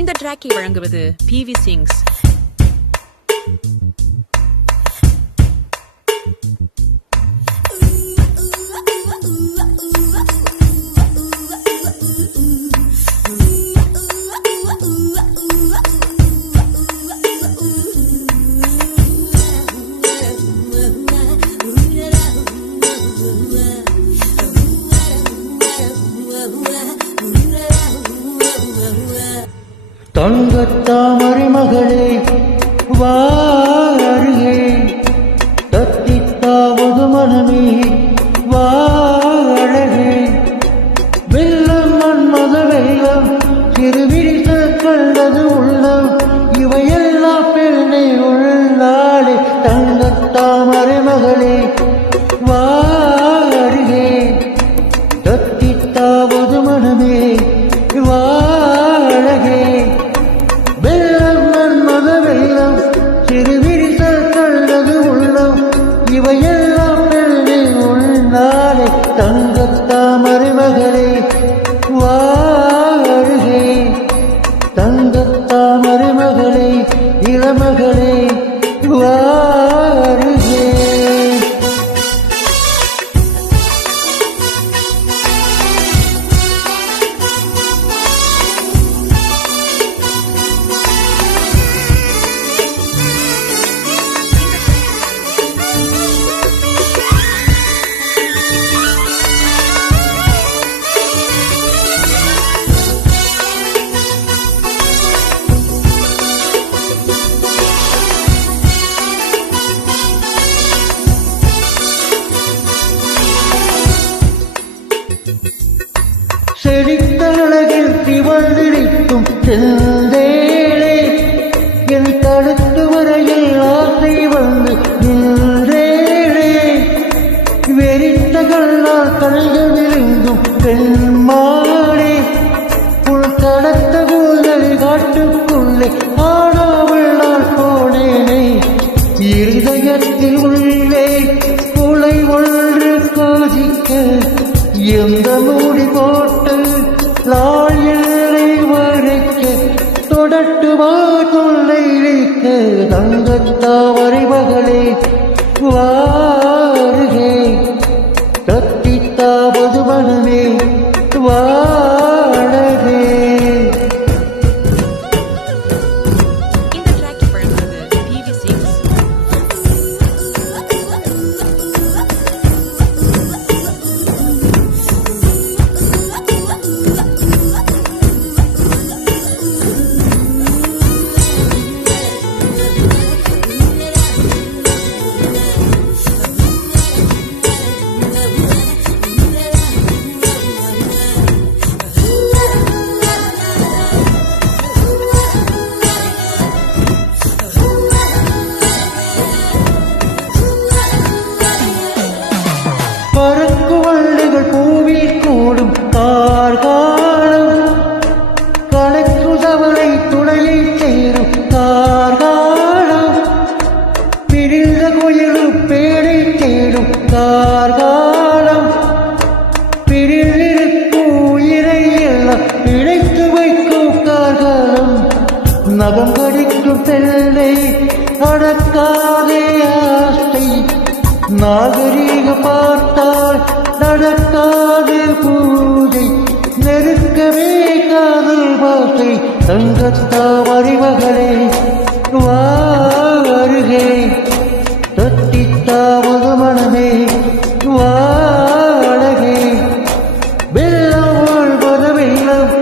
இந்த ட்ராக்கை வழங்குவது PV Sings. தங்கத்தாமரை மகளே வா அருகே, தத்தித்தாவது மனமே வா அழகே, வெள்ளம் மன்மத வெள்ளம் சிறுவிரிச கண்டது உள்ளம், இவையெல்லாம் பெண்ணை உள்ளாளே. தங்கத்தாமரை மகளே வா அருகே, தத்தித்தாவது மனமே வா அழகே, இவையெல்லாம் பெண்ணே உள்ளாலே. தங்கத்தாமரை மகளே வா அருகே, தங்கத்தாமரை மகளே இளமகளே வா அருகே. செழித்த அழகில் திவழ்ந்திருக்கும் செந்தேளே, என் கழுத்து வரையில் ஆசை வந்து நின்றேளே, வெறித்த கண்ணால் கண்கள் விழுங்கும் பெண்மாளே, உள் கடத்த கூந்தலை காட்டுக்குள்ளே ஆடாமல் நான் போனேனே, இருதயத்தில் உள்ளே குலை ஒன்று கோதிக்க, எந்த மூடி போட்டு லாயலை வரைக்க, தொடட்டுவா தொல்லை வைக்க. தங்கத்தாமரை மகளே வா அருகே, தத்தித்தாவது மனமே வா அழகே. இந்த ட்ராக்கை வழங்குவது PV Sings. பறக்குவள்ளிகள் பூவில் கூடும் கார்காலம், கணக்குதவளை துணையை சேரும் கார்காலம், பிரிந்த கோயிலும் பேரை தேடும் கார்காலம், பிரிந்திருக்கும் உயிரை எல்லாம் இணைத்து வைக்கும் கார்காலம், நகம் கடிக்கும் பெண்ணை அடக்காதே ஆசை, நாகரீக பார்த்தால் நடக்காது பூஜை, நெருக்கவே காதல் பாசை. தங்கத்தாமரை மகளே வா அருகே, தத்தித்தாவது மனமே வா அழகே, வெள்ளம் வாழ்வது வெள்ளம்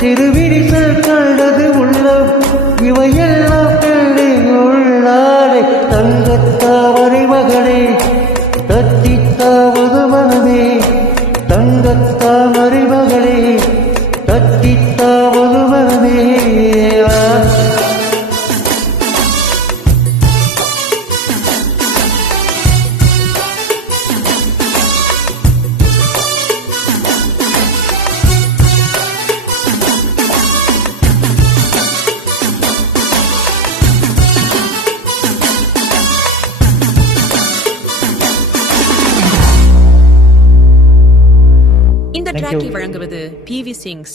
சிறுவிரிசல் கண்டது உள்ளம், இவையெல்லாம் பெண்ணை உள்ளாலே. தங்கத்தாமரை மகளே தத்தித்தாவது மனமே, தங்கத்தாமரை மகளே தத்தித்தாவது மனமே வா. இந்த ட்ராக்கை வழங்குவது PV Sings.